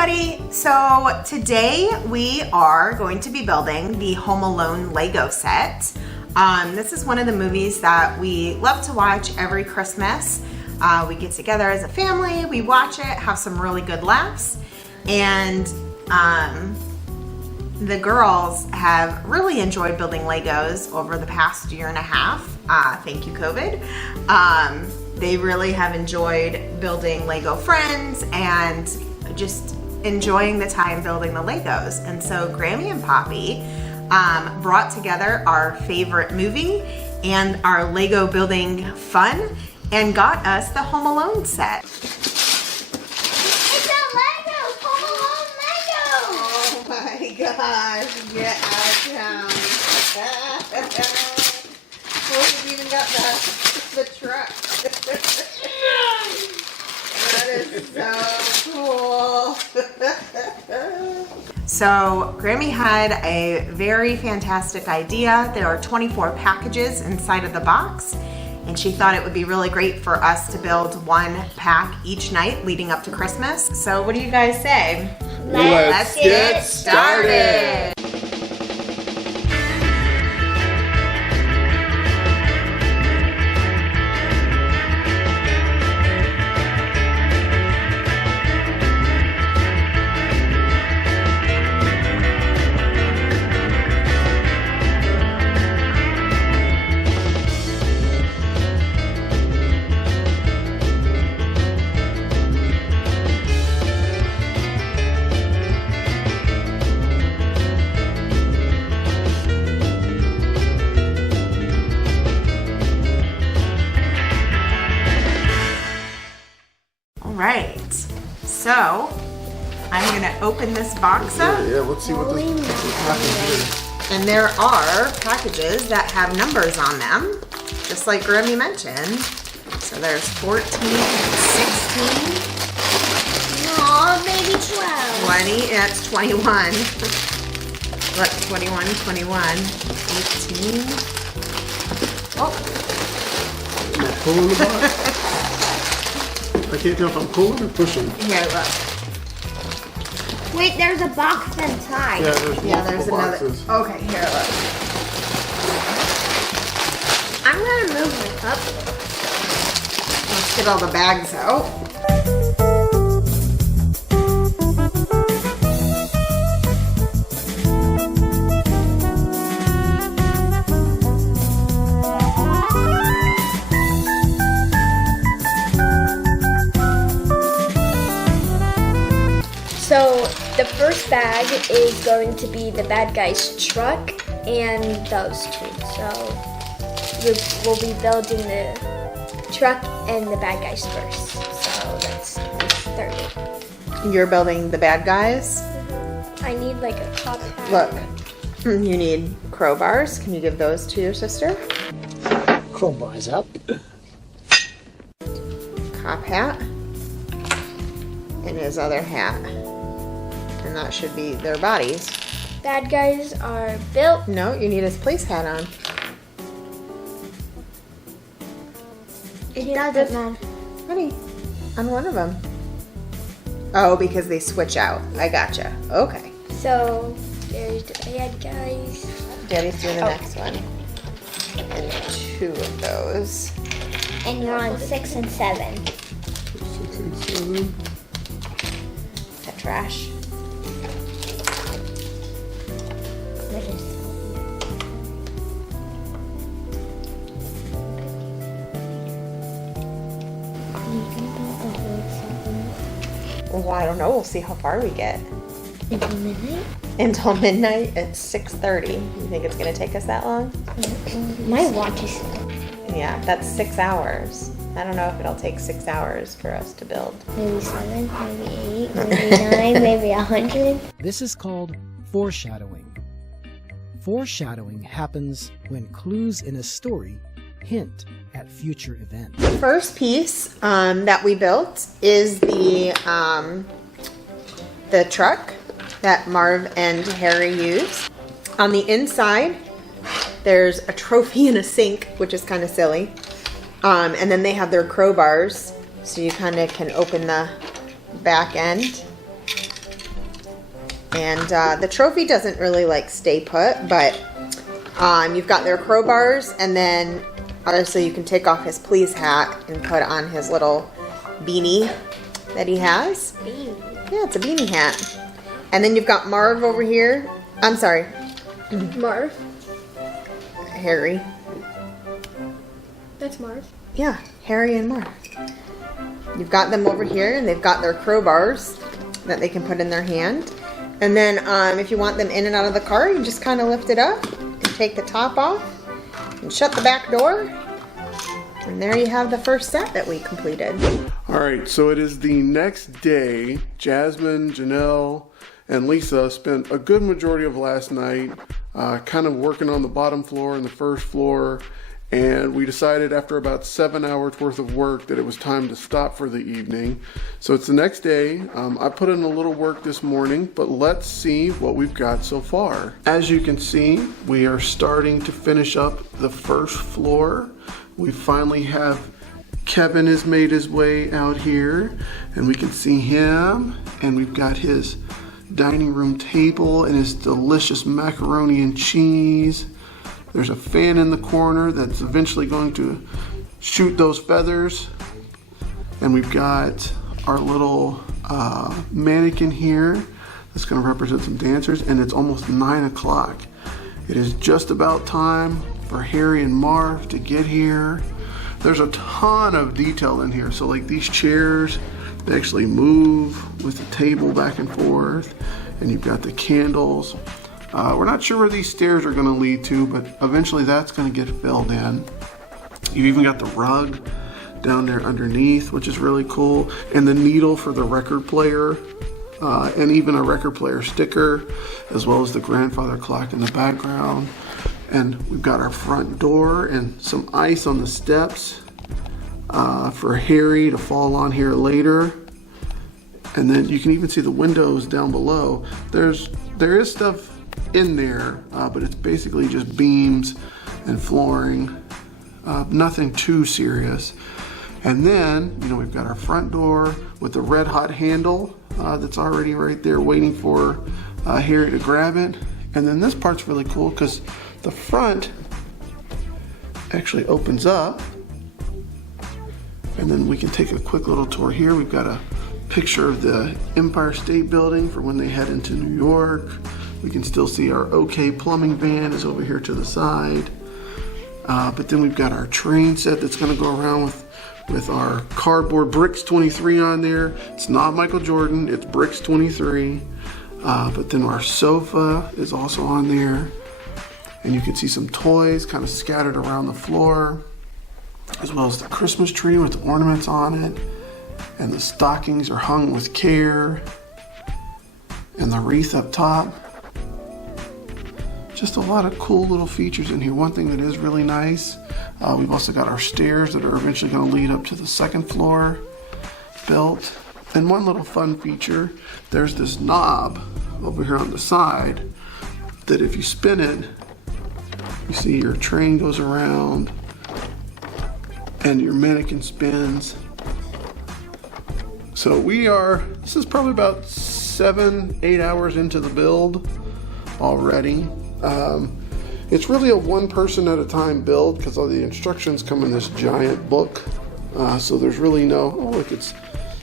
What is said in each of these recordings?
everybody. So today we are going to be building the Home Alone Lego set. This is one of the movies that we love to watch every Christmas. We get together as a family, we watch it, have some really good laughs, and the girls have really enjoyed building Legos over the past year and a half. Thank you, COVID. They really have enjoyed building Lego Friends and just enjoying the time building the Legos. And so Grammy and Poppy brought together our favorite movie and our Lego building fun and got us the Home Alone set. It's a Lego! Home Alone Lego! Oh my gosh, get out of town. Well, we've even got the truck. That is so cool. So Grammy had a very fantastic idea. There are 24 packages inside of the box, and she thought it would be really great for us to build one pack each night leading up to Christmas. So what do you guys say? Let's get started. Right, so I'm gonna open this box up. Yeah, let's see what this package is. And there are packages that have numbers on them, just like Grammy mentioned. So there's 14, 16. Aw, maybe 12. 20, that's 21. Look, 21, 21, 18. Oh. Am I pulling the box? I can't tell if I'm pulling or pushing. Here, look. Wait, there's a box inside. Yeah, there's multiple boxes. Okay, here, look. I'm gonna move my cup. Let's get all the bags out. So the first bag is going to be the bad guy's truck and those two. So we'll be building the truck and the bad guys first. So that's 30. You're building the bad guys. I need like a cop hat. Look, you need crowbars. Can you give those to your sister? Crowbars up. Cop hat. And his other hat. And that should be their bodies. Bad guys are built. No, you need his place hat on. It doesn't, Mom. Honey, on one of them. Oh, because they switch out. I gotcha. Okay. So there's the bad guys. Daddy's doing the next one. And 2 of those. And you're on 6 and 7. 6 and 7. That trash. Well, I don't know. We'll see how far we get. Until midnight? Until midnight at 6:30. You think it's going to take us that long? My watch is... Yeah, that's 6 hours. I don't know if it'll take 6 hours for us to build. Maybe 7, maybe 8, maybe 9, maybe 100. This is called foreshadowing. Foreshadowing happens when clues in a story hint at future events. The first piece that we built is the truck that Marv and Harry use. On the inside, there's a trophy and a sink, which is kind of silly. And then they have their crowbars, so you kind of can open the back end And the trophy doesn't really like stay put, but you've got their crowbars, and then obviously you can take off his please hat and put on his little beanie that he has. Beanie. Yeah, it's a beanie hat. And then you've got Marv over here. I'm sorry, Marv. Harry. That's Marv. Yeah, Harry and Marv. You've got them over here, and they've got their crowbars that they can put in their hand. And then if you want them in and out of the car, you just kind of lift it up and take the top off and shut the back door. And there you have the first set that we completed. All right, so it is the next day. Jasmine, Janelle, and Lisa spent a good majority of last night kind of working on the bottom floor and the first floor. And we decided after about 7 hours worth of work that it was time to stop for the evening. So it's the next day. I put in a little work this morning, but let's see what we've got so far. As you can see, we are starting to finish up the first floor. We finally have Kevin has made his way out here, and we can see him, and we've got his dining room table and his delicious macaroni and cheese. There's a fan in the corner that's eventually going to shoot those feathers. And we've got our little mannequin here that's going to represent some dancers, and it's almost 9 o'clock. It is just about time for Harry and Marv to get here. There's a ton of detail in here. So like these chairs, they actually move with the table back and forth, and you've got the candles. We're not sure where these stairs are going to lead to, but eventually that's going to get filled in. You've even got the rug down there underneath, which is really cool, and the needle for the record player, and even a record player sticker, as well as the grandfather clock in the background. And we've got our front door and some ice on the steps for Harry to fall on here later. And then you can even see the windows down below. There is stuff in there, but it's basically just beams and flooring, nothing too serious. And then, you know, we've got our front door with the red hot handle that's already right there waiting for Harry to grab it. And then this part's really cool because the front actually opens up, and then we can take a quick little tour here. We've got a picture of the Empire State Building for when they head into New York. We can still see our OK plumbing van is over here to the side. But then we've got our train set that's going to go around with our cardboard Bricks 23 on there. It's not Michael Jordan, it's Bricks 23. But then our sofa is also on there. And you can see some toys kind of scattered around the floor, as well as the Christmas tree with ornaments on it. And the stockings are hung with care. And the wreath up top. Just a lot of cool little features in here. One thing that is really nice, we've also got our stairs that are eventually going to lead up to the second floor built. And one little fun feature, there's this knob over here on the side that if you spin it, you see your train goes around and your mannequin spins. So this is probably about 7-8 hours into the build already. It's really a one person at a time build because all the instructions come in this giant book. So there's really no, oh look, it's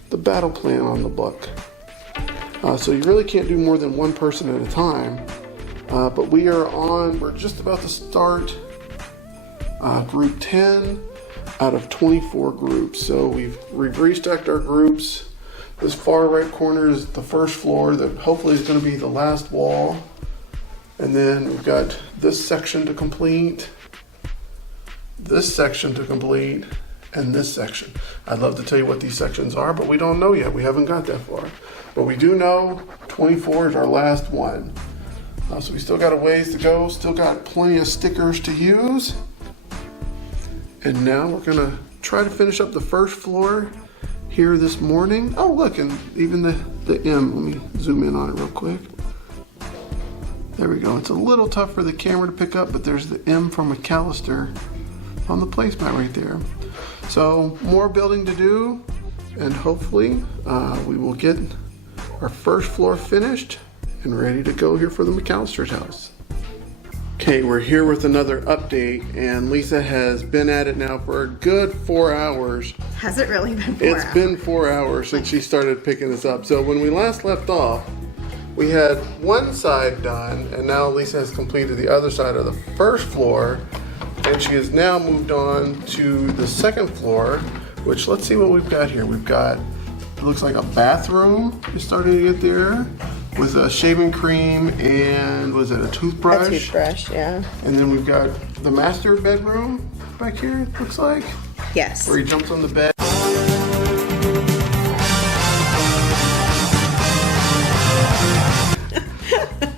the battle plan on the book. So you really can't do more than one person at a time. But we're just about to start group 10 out of 24 groups. So we've restacked our groups. This far right corner is the first floor that hopefully is going to be the last wall. And then we've got this section to complete, this section to complete, and this section. I'd love to tell you what these sections are, but we don't know yet. We haven't got that far. But we do know 24 is our last one. So we still got a ways to go, still got plenty of stickers to use. And now we're gonna try to finish up the first floor here this morning. Oh look, and even the M, let me zoom in on it real quick. There we go. It's a little tough for the camera to pick up, but there's the M from McCallister on the placemat right there. So more building to do, and hopefully we will get our first floor finished and ready to go here for the McCallister's house. Okay, we're here with another update, and Lisa has been at it now for a good 4 hours. Has it really been 4 hours? It's been 4 hours since she started picking this up. So when we last left off, we had one side done, and now Lisa has completed the other side of the first floor, and she has now moved on to the second floor, which let's see what we've got here. We've got, it looks like a bathroom is starting to get there with a shaving cream and was it a toothbrush? A toothbrush, yeah. And then we've got the master bedroom back here, it looks like. Yes. Where he jumps on the bed.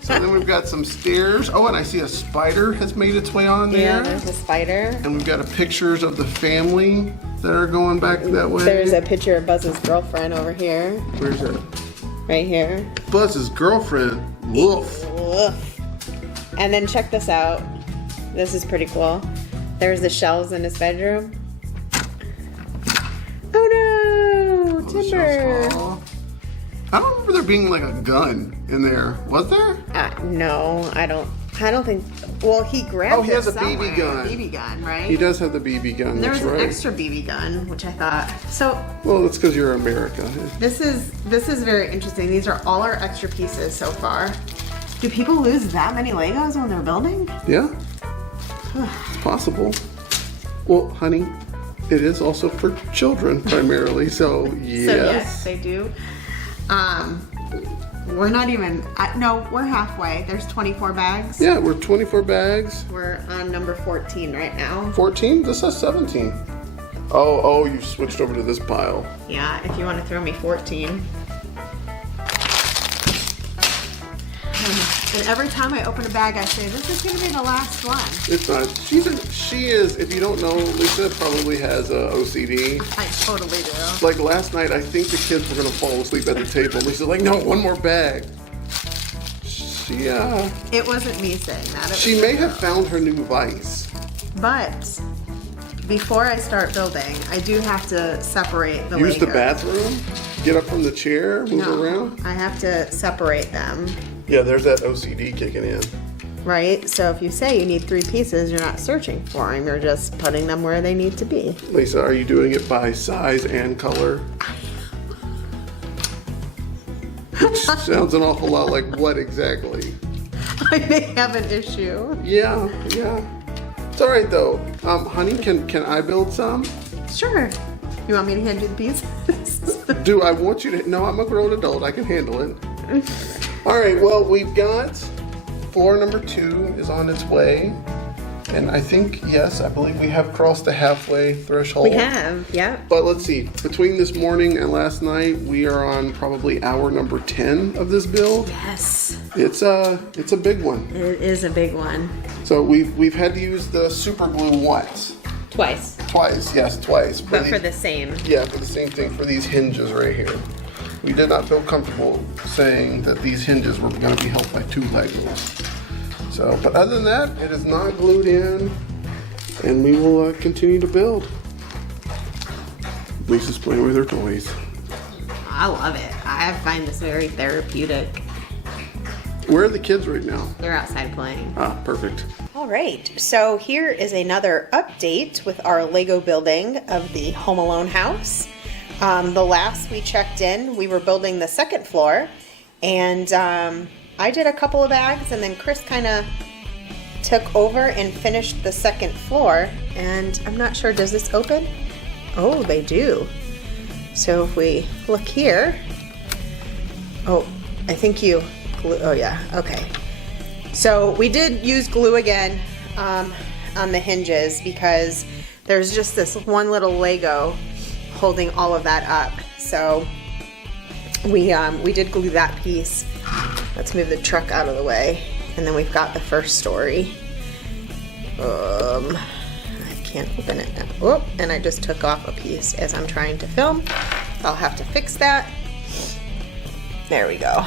So then we've got some stairs. Oh, and I see a spider has made its way on there. Yeah, there's a spider. And we've got pictures of the family that are going back that way. There's a picture of Buzz's girlfriend over here. Where's that? Right here. Buzz's girlfriend. Woof. Woof. And then check this out. This is pretty cool. There's the shelves in his bedroom. Oh no! Timber! Oh, I don't remember there being like a gun in there. Was there? No, I don't think. Well, he grabbed. Oh, he has it a BB somewhere. gun. BB gun, right? He does have the BB gun. There was That's an right. extra BB gun, which I thought. So Well, that's because you're America. this is very interesting. These are all our extra pieces so far. Do people lose that many Legos when they're building? Yeah, it's possible. Well, honey, it is also for children primarily, so yes. So yes, they do. We're not even. No, we're halfway. There's 24 bags. Yeah, we're 24 bags. We're on number 14 right now. 14? This says 17. Oh, you switched over to this pile. Yeah, if you want to throw me 14. And every time I open a bag, I say, this is going to be the last one. It's not. She is, if you don't know, Lisa probably has a OCD. I totally do. Like last night, I think the kids were going to fall asleep at the table. Lisa's like, no, one more bag. It wasn't me saying that. She may have found her new vice. But before I start building, I do have to separate the Use the Legos. bathroom, get up from the chair, move around. I have to separate them, Yeah, there's that OCD kicking in. right? So if you say you need 3 pieces, you're not searching for them. You're just putting them where they need to be. Lisa, are you doing it by size and color? Which sounds an awful lot like what exactly? I may have an issue. Yeah. It's all right though. Honey, can I build some? Sure. You want me to hand you the pieces? Do I want you to? No, I'm a grown adult. I can handle it. All right. Well, we've got floor number 2 is on its way, and I think yes, I believe we have crossed the halfway threshold. We have, yeah. But let's see. Between this morning and last night, we are on probably hour number 10 of this build. Yes. It's a big one. It is a big one. So we've had to use the super glue once. Twice. Twice, yes, twice. But for the same. Yeah, for the same thing, for these hinges right here. We did not feel comfortable saying that these hinges were going to be held by 2 Legos. So, but other than that, it is not glued in, and we will continue to build. Lisa's playing with her toys. I love it. I find this very therapeutic. Where are the kids right now? They're outside playing. Ah, perfect. All right, so here is another update with our Lego building of the Home Alone house. The last we checked in, we were building the second floor, and I did a couple of bags, and then Chris kind of took over and finished the second floor. And I'm not sure, does this open? Oh, they do. So if we look here, oh, I think you glue, oh yeah, okay. So we did use glue again on the hinges because there's just this one little Lego holding all of that up. So we did glue that piece. Let's move the truck out of the way. And then we've got the first story. I can't open it now. Oh, and I just took off a piece as I'm trying to film. I'll have to fix that. There we go.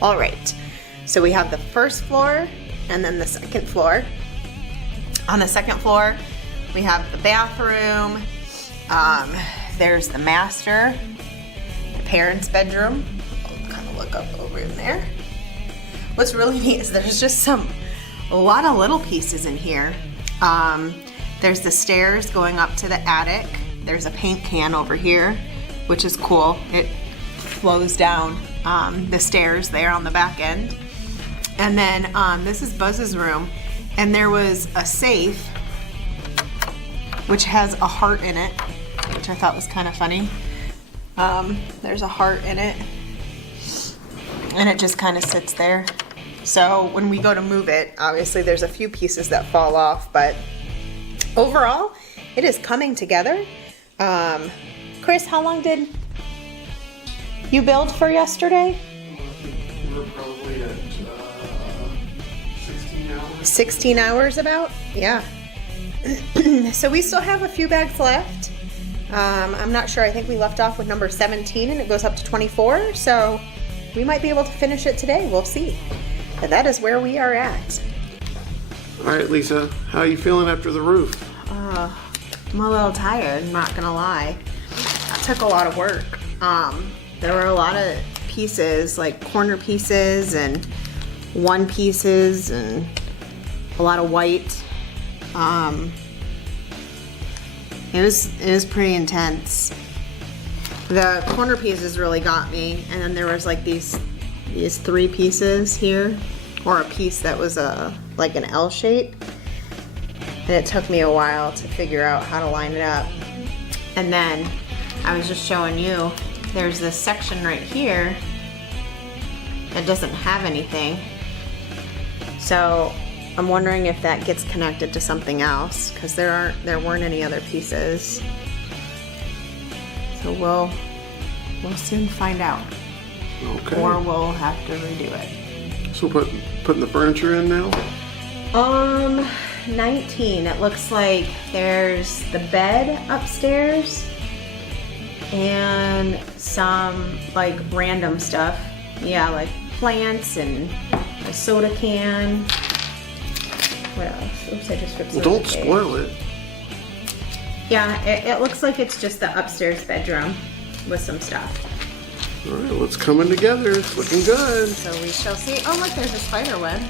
All right. So we have the first floor and then the second floor. On the second floor, we have the bathroom. There's the master, the parents' bedroom. I'll kind of look up over in there. what's really neat is there's just a lot of little pieces in here. There's the stairs going up to the attic. There's a paint can over here, which is cool. It flows down the stairs there on the back end. And then this is Buzz's room, and there was a safe which has a heart in it, which I thought was kind of funny. There's a heart in it, and it just kind of sits there. So when we go to move it, obviously there's a few pieces that fall off, but overall, it is coming together. Chris, how long did you build for yesterday? We're probably at 16 hours. 16 hours about? Yeah. So we still have a few bags left. I'm not sure. I think we left off with number 17 and it goes up to 24. So we might be able to finish it today. We'll see. But that is where we are at. All right, Lisa, how are you feeling after the roof? I'm a little tired, I'm not gonna lie. That took a lot of work. There were a lot of pieces, like corner pieces and one pieces and a lot of white. It was pretty intense. The corner pieces really got me, and then there was like these 3 pieces here, or a piece that was like an L shape. And it took me a while to figure out how to line it up. And then I was just showing you, there's this section right here that doesn't have anything. So I'm wondering if that gets connected to something else, because there weren't any other pieces. So we'll soon find out. Okay. Or we'll have to redo it. So putting the furniture in now? 19. It looks like there's the bed upstairs and some like random stuff. Yeah, like plants and a soda can. What else? Oops, I just ripped Well, some don't of the page. spoil it. Yeah, it looks like it's just the upstairs bedroom with some stuff. All right, well, it's coming together. It's looking good. So we shall see. Oh, look, there's a spider web.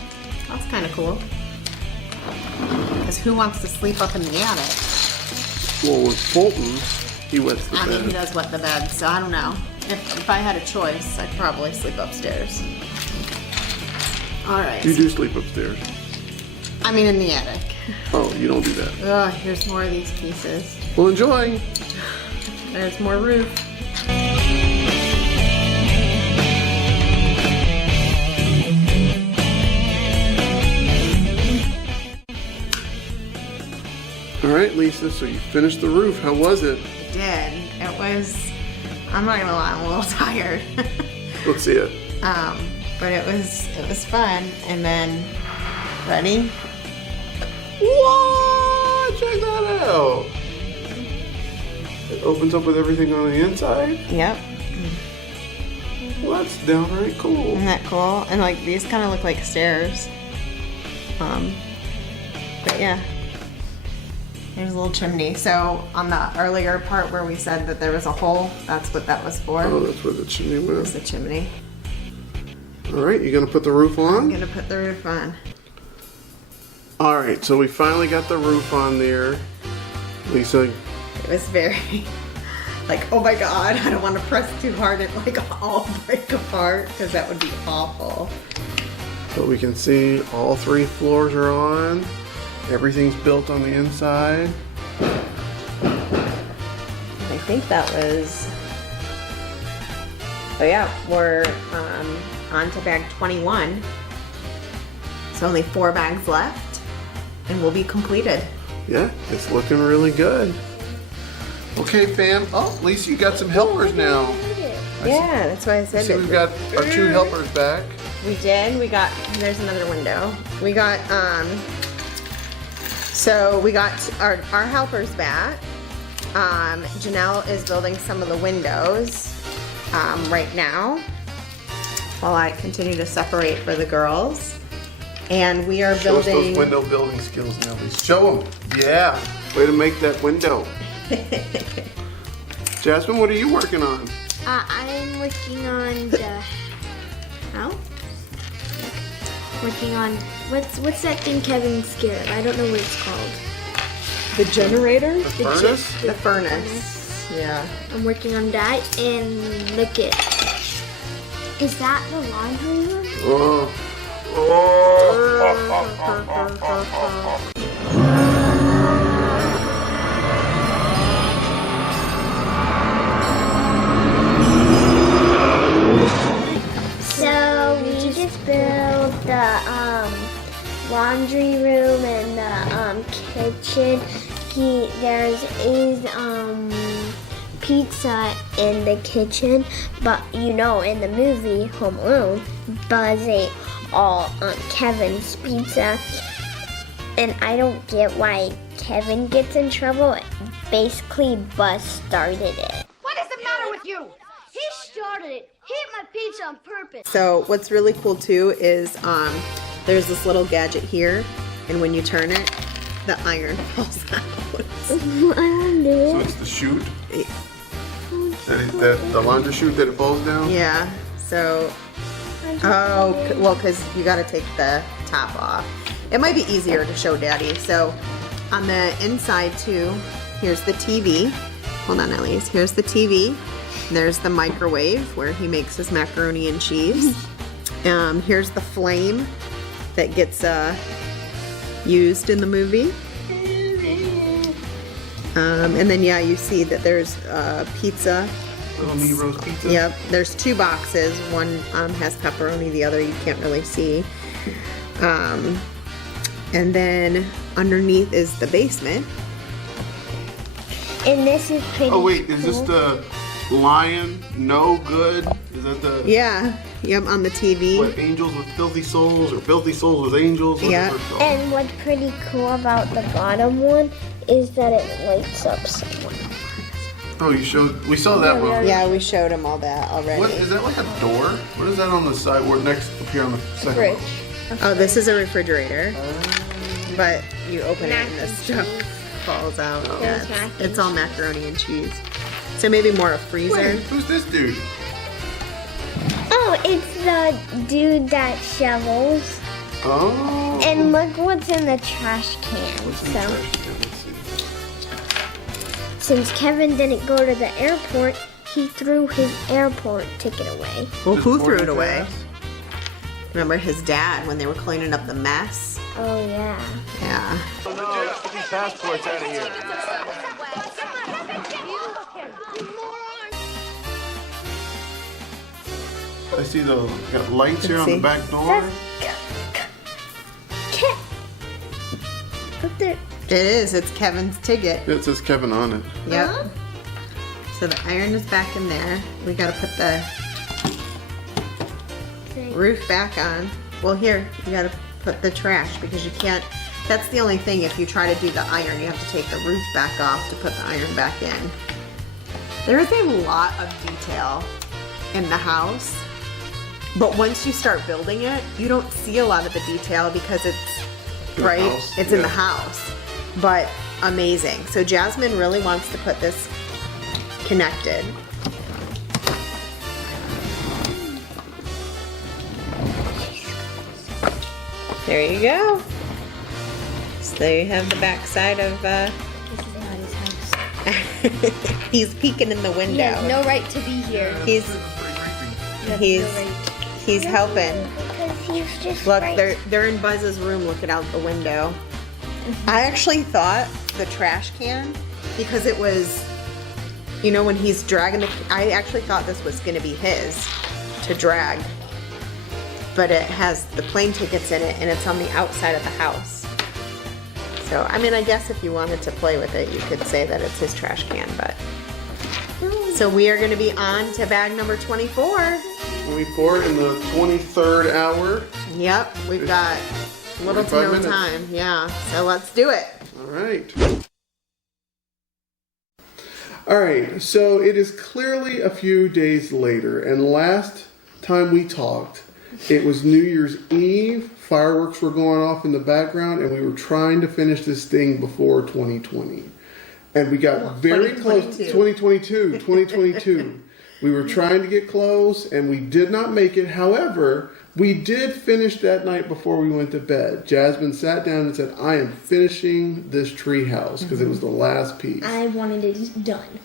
That's kind of cool. Because who wants to sleep up in the attic? Well, with Fulton, he wets the I mean, he bed. does wet the bed, so I don't know. If I had a choice, I'd probably sleep upstairs. All right. You do sleep upstairs. I mean, in the attic. Oh, you don't do that. Oh, here's more of these pieces. Well, enjoy. There's more roof. All right, Lisa, so you finished the roof. How was it? I did. It was, I'm not gonna lie, I'm a little tired. Let's see it. But it was fun. And then, ready? What? Check that out. It opens up with everything on the inside. Yep. Well, that's downright cool. Isn't that cool? And like these kind of look like stairs. But yeah. There's a little chimney. So on the earlier part where we said that there was a hole, that's what that was for. Oh, that's where the chimney It's went. the chimney. All right, you gonna put the roof I'm on? gonna put the roof on. All right, so we finally got the roof on there. Lisa, It was very like, oh my god, I don't want to press too hard and like all break apart because that would be awful. but we can see all 3 floors are on. Everything's built on the inside. I think that was. Oh yeah, we're on to bag 21. It's only 4 bags left, and we'll be completed. Yeah, it's looking really good. Okay, fam. Oh, Lisa, you got some helpers now. Yeah, that's why I said So that. we've got our 2 helpers back. We did. We got. There's another window. We got. So we got our helpers back. Janelle is building some of the windows right now, while I continue to separate for the girls. And we are Show us building. those window building skills now, Lisa. Show them. Yeah. Way to make that window. Jasmine, what are you working on? I'm working on the house. working on what's that thing Kevin's scared of? I don't know what it's called. The generator? The furnace? The furnace. Yeah. I'm working on that, and look it. Is that the laundry room? So we just built the laundry room and the kitchen. There's pizza in the kitchen, but you know, in the movie Home Alone, Buzz ate all Kevin's pizza, and I don't get why Kevin gets in trouble. Basically, Buzz started it. What is the matter with you? He started it. He ate my pizza on purpose. So what's really cool too is there's this little gadget here, and when you turn it, the iron falls out. So it's the chute? The laundry chute that it falls down? Yeah, so, well, because you got to take the top off. It might be easier to show Daddy. So on the inside too, here's the TV. Hold on, Elise. Here's the TV. There's the microwave where he makes his macaroni and cheese. Here's the flame that gets used in the movie. And then, yeah, you see that there's pizza. Little meat roast pizza? Yep, there's 2 boxes. One has pepperoni, the other you can't really see. And then underneath is the basement. And this is pretty Oh, wait, is this the Lion No Good? Is that the... Yeah, yep, on the TV. What, Angels with Filthy Souls or Filthy Souls with Angels? Yeah. And what's pretty cool about the bottom one is that it lights up somewhere. Oh, we saw that one. Yeah, we showed him all that already. What, is that like a door? What is that on the side? We're next up here on the second one. Oh, this is a refrigerator. But you open it and the stuff falls out. Yeah, it's all macaroni and cheese. So maybe more a freezer. Wait, who's this dude? Oh, it's the dude that shovels. Oh. And look what's in the trash can. What's in the trash can? Let's see. Since Kevin didn't go to the airport, he threw his airport ticket away. Well, Just who pour threw it it away? fast? Remember his dad when they were cleaning up the mess? Oh yeah. Yeah. Oh no, let's get these passports out of here. I see the got lights here on the see. back door. Look there. It is. It's Kevin's ticket. It says Kevin on it. Yep. So the iron is back in there. We gotta put the roof back on. Well, here, you gotta put the trash because you can't, that's the only thing. If you try to do the iron, you have to take the roof back off to put the iron back in. There is a lot of detail in the house, but once you start building it, you don't see a lot of the detail because it's, In the right? house, It's in the yeah. house, but amazing. So Jasmine really wants to put this connected. There you go. So there you have the back side of, This is not his house. he's peeking in the window. He has no right to be here. He's he's helping. Because he's just Look, right. they're in Buzz's room looking out the window. I actually thought the trash can, because it was, you know, when he's dragging the, I actually thought this was gonna be his to drag. But it has the plane tickets in it and it's on the outside of the house. So, I mean, I guess if you wanted to play with it, you could say that it's his trash can, but. So we are gonna be on to bag number 24. 24 in the 23rd hour. Yep, we've got little to 45 no minutes. time. Yeah, so let's do it. All right. All right, so it is clearly a few days later, and last time we talked, it was New Year's Eve. Fireworks were going off in the background, and we were trying to finish this thing before 2020. And we got very close. 2022. 2022. We were trying to get close, and we did not make it. However, we did finish that night before we went to bed. Jasmine sat down and said, I am finishing this tree house, because it was the last piece. I wanted it done.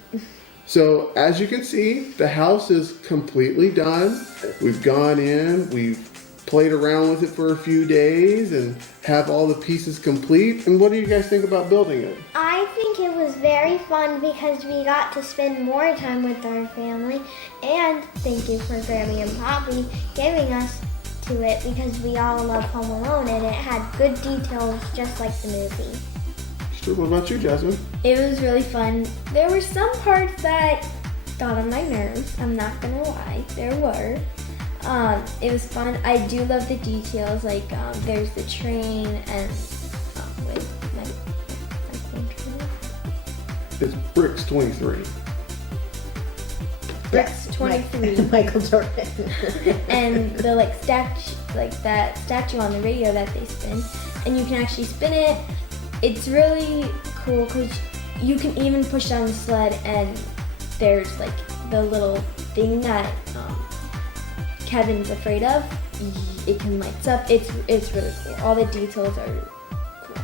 So as you can see, the house is completely done. We've gone in, we've played around with it for a few days and have all the pieces complete. And what do you guys think about building it? I think it was very fun because we got to spend more time with our family, and thank you for Grammy and Poppy giving us to it because we all love Home Alone and it had good details just like the movie. Sure, what about you, Jasmine? It was really fun. There were some parts that got on my nerves. I'm not gonna lie, there were. It was fun. I do love the details. Like there's the train and wait, my phone train. It's Bricks 23. Bricks 23. Michael Jordan. And the that statue on the radio that they spin, and you can actually spin it. It's really cool because you can even push down the sled, and there's like the little thing that Kevin's afraid of. It can lights up. It's really cool. All the details are cool.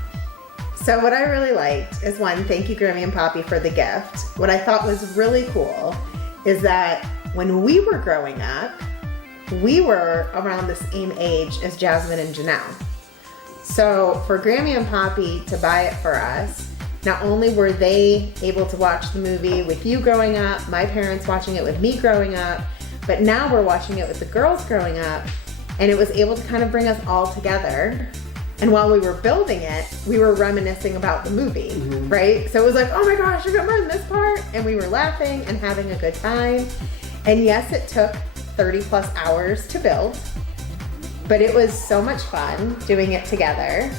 So what I really liked is, one, thank you Grammy and Poppy for the gift. What I thought was really cool is that when we were growing up, we were around the same age as Jasmine and Janelle. So for Grammy and Poppy to buy it for us, not only were they able to watch the movie with you growing up, my parents watching it with me growing up, but now we're watching it with the girls growing up, and it was able to kind of bring us all together. And while we were building it, we were reminiscing about the movie, right? So it was like, oh my gosh, remember this part? And we were laughing and having a good time. And yes, it took 30 plus hours to build, but it was so much fun doing it together.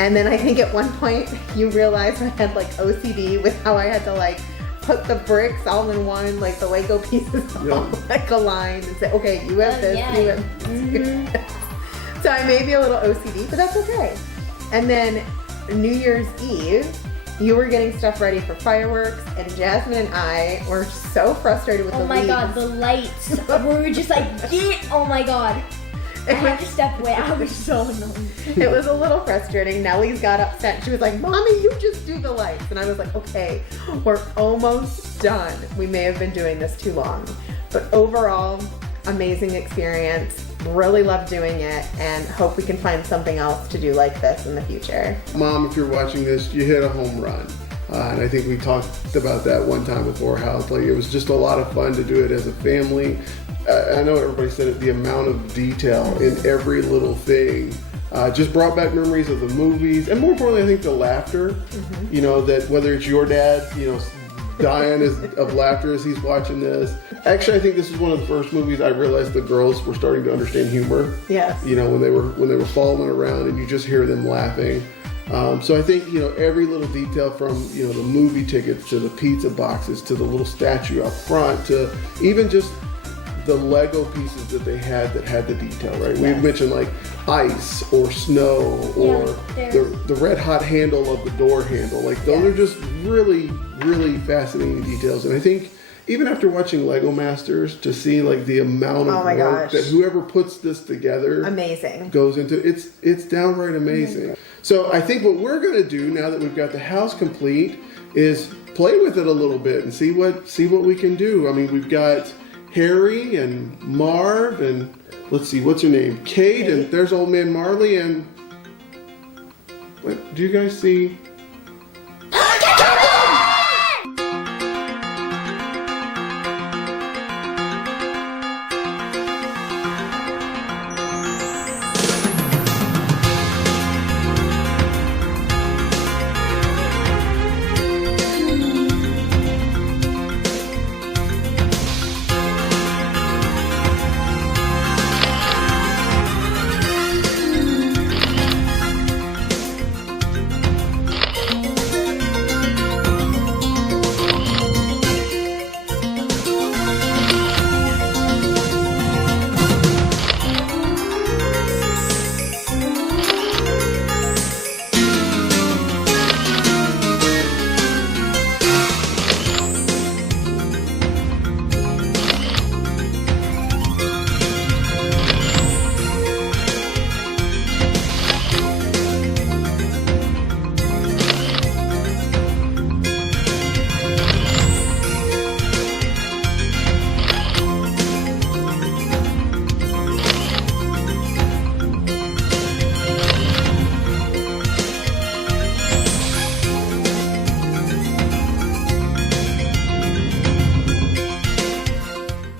And then I think at one point you realized I had like OCD with how I had to like put the bricks all in one, like the Lego pieces all like aligned and say, okay, you have this, you have this. So I may be a little OCD, but that's okay. And then New Year's Eve, you were getting stuff ready for fireworks, and Jasmine and I were so frustrated with the leaves. Oh my god, the lights. We were just like, yeah, oh my god. I had to step away. I was so annoyed. It was a little frustrating. Nellie's got upset. She was like, Mommy, you just do the lights. And I was like, okay, we're almost done. We may have been doing this too long. But overall, amazing experience. Really love doing it and hope we can find something else to do like this in the future. Mom, if you're watching this, you hit a home run. And I think we talked about that one time before, how like, it was just a lot of fun to do it as a family. I know everybody said it, the amount of detail in every little thing just brought back memories of the movies, and more importantly, I think the laughter. You know, that whether it's your dad, you know, dying of laughter as he's watching this. Actually, I think this is one of the first movies I realized the girls were starting to understand humor. Yes. You know, when they were following around and you just hear them laughing. So I think, you know, every little detail from, you know, the movie tickets to the pizza boxes to the little statue up front to even just the Lego pieces that they had that had the detail, right? We've mentioned like ice or snow or the red hot handle of the door handle. Like those are just really, really fascinating details. And I think even after watching Lego Masters, to see like the amount of work that whoever puts this together goes into, it's downright amazing. So I think what we're gonna do now that we've got the house complete is play with it a little bit and see what we can do. I mean, we've got Harry and Marv and let's see, what's her name? Kate, and there's old man Marley, and what do you guys see?